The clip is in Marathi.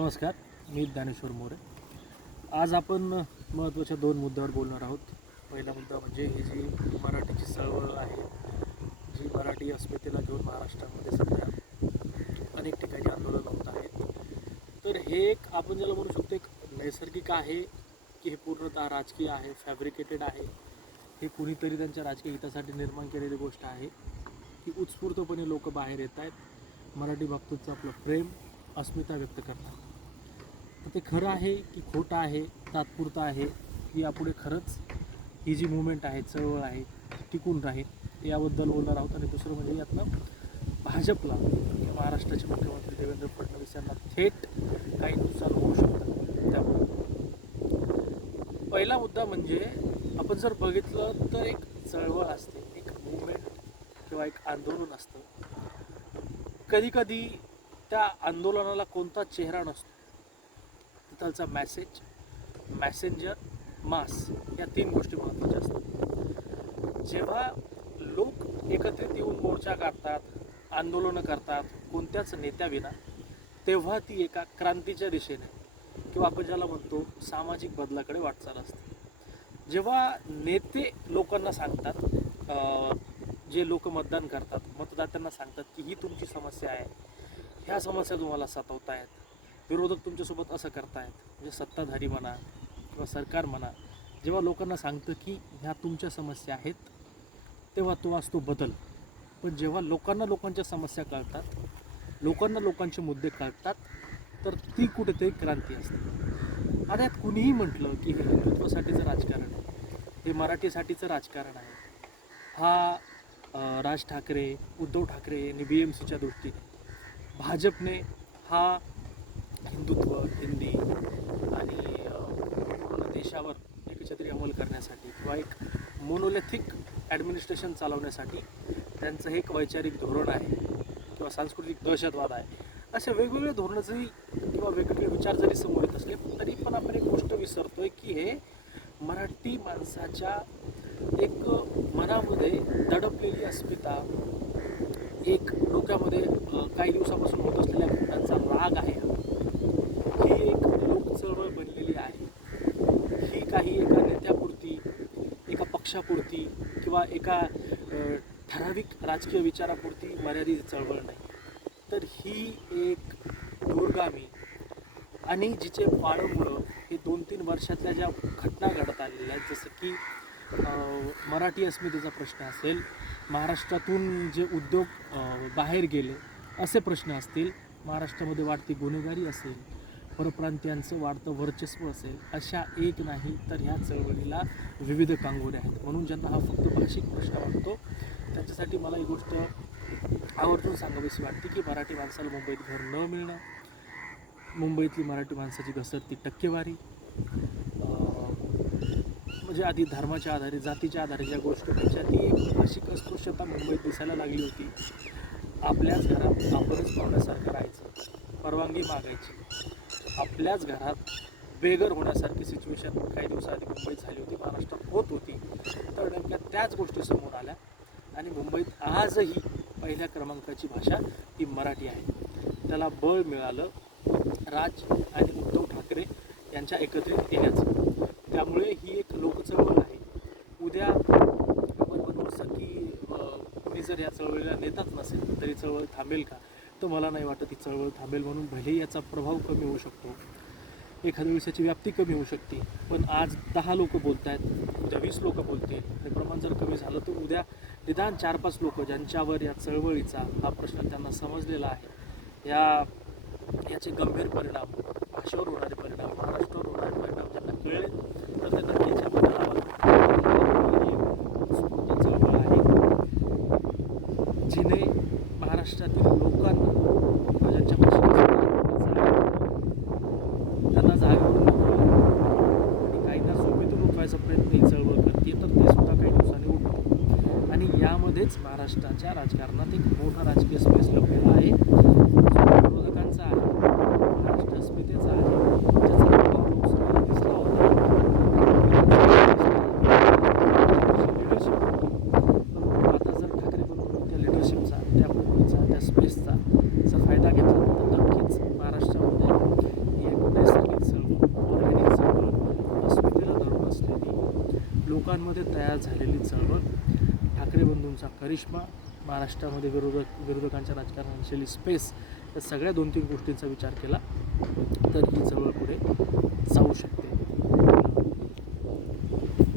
नमस्कार मी ज्ञानेश्वर मोरे. आज आपण महत्त्वाच्या दोन मुद्द्यावर बोलणार आहोत. पहिला मुद्दा म्हणजे ही जी मराठीची चळवळ आहे जी मराठी अस्मितेला घेऊन महाराष्ट्रामध्ये सध्या अनेक ठिकाणी आंदोलन होत आहेत तर हे एक आपण ज्याला म्हणू शकतो एक नैसर्गिक आहे की हे पूर्णतः राजकीय आहे फॅब्रिकेटेड आहे. हे कुणीतरी त्यांच्या राजकीय हितासाठी निर्माण केलेली गोष्ट आहे. की उत्स्फूर्तपणे लोक बाहेर येत आहेत. मराठी बाबतीतचं आपलं प्रेम अस्मिता व्यक्त करतात. तर ते खरं आहे की खोटं आहे तात्पुरतं आहे की यापुढे खरंच ही जी मुवमेंट आहे चळवळ आहे टिकून राहील. याबद्दल बोलणार आहोत आणि दुसरं म्हणजे यातनं भाजपला किंवा महाराष्ट्राचे मुख्यमंत्री देवेंद्र फडणवीस यांना थेट काही नुकसान होऊ शकतं. त्यामुळे पहिला मुद्दा म्हणजे आपण जर बघितलं तर एक चळवळ असते एक मुवमेंट किंवा एक आंदोलन असतं. कधीकधी त्या आंदोलनाला कोणता चेहरा नसतो. तिथलचा मॅसेज मॅसेंजर मास या तीन गोष्टी महत्त्वाच्या असतात. जेव्हा लोक एकत्रित येऊन मोर्चा काढतात आंदोलनं करतात कोणत्याच नेत्याविना तेव्हा ती एका क्रांतीच्या दिशेने किंवा आपण ज्याला म्हणतो सामाजिक बदलाकडे वाटचाल असते. जेव्हा नेते लोकांना सांगतात जे लोक मतदान करतात मतदात्यांना सांगतात की ही तुमची समस्या आहे ह्या समस्या तुम्हाला सतावत आहेत विरोधक तुमच्यासोबत असं करतायत म्हणजे सत्ताधारी म्हणा किंवा सरकार म्हणा जेव्हा लोकांना सांगतं की ह्या तुमच्या समस्या आहेत तेव्हा तो असतो बदल. पण जेव्हा लोकांना लोकांच्या समस्या कळतात लोकांना लोकांचे मुद्दे कळतात तर ती कुठेतरी क्रांती असते. आता यात कुणीही म्हटलं की हे हिंदुत्वासाठीचं राजकारण आहे हे मराठीसाठीचं राजकारण आहे. हा राज ठाकरे उद्धव ठाकरे यांनी बी एम सीच्या दृष्टीने भाजपने हा हिंदुत्व हिंदी आणि पूर्ण देशावर एकछत्री अंमल करण्यासाठी किंवा एक मोनोलेथिक ॲडमिनिस्ट्रेशन चालवण्यासाठी त्यांचं हे एक वैचारिक धोरण आहे किंवा सांस्कृतिक दहशतवाद आहे. असे वेगवेगळे धोरणं जरी किंवा वेगवेगळे विचार जरी समोर येत असले तरी पण आपण एक गोष्ट विसरतोय की हे मराठी माणसाच्या एक मनामध्ये दडपलेली अस्मिता एक डोक्यामध्ये काही दिवसापासून होत असलेल्या घटनांचा राग आहे हा. ही एक लोक चळवळ बनलेली आहे ही काही एका नेत्यापुरती एका पक्षापुरती किंवा एका ठराविक राजकीय विचारापुरती मर्यादित चळवळ नाही. तर ही एक दूरगामी आणि जिचे पाळमुळं हे दोन तीन वर्षातल्या ज्या घटना घडत आलेल्या आहेत जसं की मराठी अस्मितेचा प्रश्न असेल महाराष्ट्रातून जे उद्योग बाहेर गेले असे प्रश्न असतील महाराष्ट्रामध्ये वाढती गुन्हेगारी असेल परप्रांतीयांचं वाढतं वर्चस्व असेल अशा एक नाही तर ह्या चळवळीला विविध कांगोरे आहेत. म्हणून ज्यांना हा फक्त भाषिक प्रश्न वाटतो त्यांच्यासाठी मला ही गोष्ट आवर्जून सांगावीशी वाटते की मराठी माणसाला मुंबईत घर न मिळणं मुंबईतली मराठी माणसाची घसरती टक्केवारी म्हणजे आधी धर्माच्या आधारे जातीच्या आधारे ज्या गोष्टी त्याच्या ती भाषिक अस्पृश्यता मुंबईत दिसायला लागली होती. आपल्याच घरात आपणच पाहुण्यासारखं राहायचं. परवानगी मागायची. आपल्याच घरात बेघर होण्यासारखी सिच्युएशन काही दिवसाआधी मुंबईत झाली होती महाराष्ट्रात होत होती. तर नेमक्या त्याच गोष्टी समोर आल्या आणि मुंबईत आजही पहिल्या क्रमांकाची भाषा ही मराठी आहे. त्याला बळ मिळालं राज आणि उद्धव ठाकरे यांच्या एकत्रित येण्याचं. त्यामुळे ही एक लोकचळवळ आहे. उद्या आपण म्हणू असं की अं, जर या चळवळीला नेताच नसेल तरी चळवळ थांबेल का? तर मला नाही वाटत ही चळवळ थांबेल म्हणून भलेही याचा प्रभाव कमी होऊ शकतो. एखाद्या वेळेस याची व्याप्ती कमी होऊ शकते. पण आज दहा लोक बोलत आहेत उद्या वीस लोक बोलतील. हे प्रमाण जर कमी झालं तर उद्या निदान चार पाच लोक ज्यांच्यावर या चळवळीचा हा प्रश्न त्यांना समजलेला आहे. या याचे गंभीर परिणाम भाषेवर होणारे परिणाम महाराष्ट्रावर होणारे परिणाम ज्यांना कळले तर त्यांना महाराष्ट्राच्या राजकारणात एक मोठा राजकीय स्पेस लपलेला आहे. विरोधकांचा महाराष्ट्र अस्मितेचा आहे. त्या त्या स्पेसचा फायदा घेतला चळवळ लोकांमध्ये तयार झालेली चळवळ ठाकरे बंधूंचा करिश्मा महाराष्ट्रामध्ये विरोधक विरोधकांच्या राजकारणात असलेली स्पेस या सगळ्या दोन तीन गोष्टींचा विचार केला तर ही चळवळ पुढे जाऊ शकते.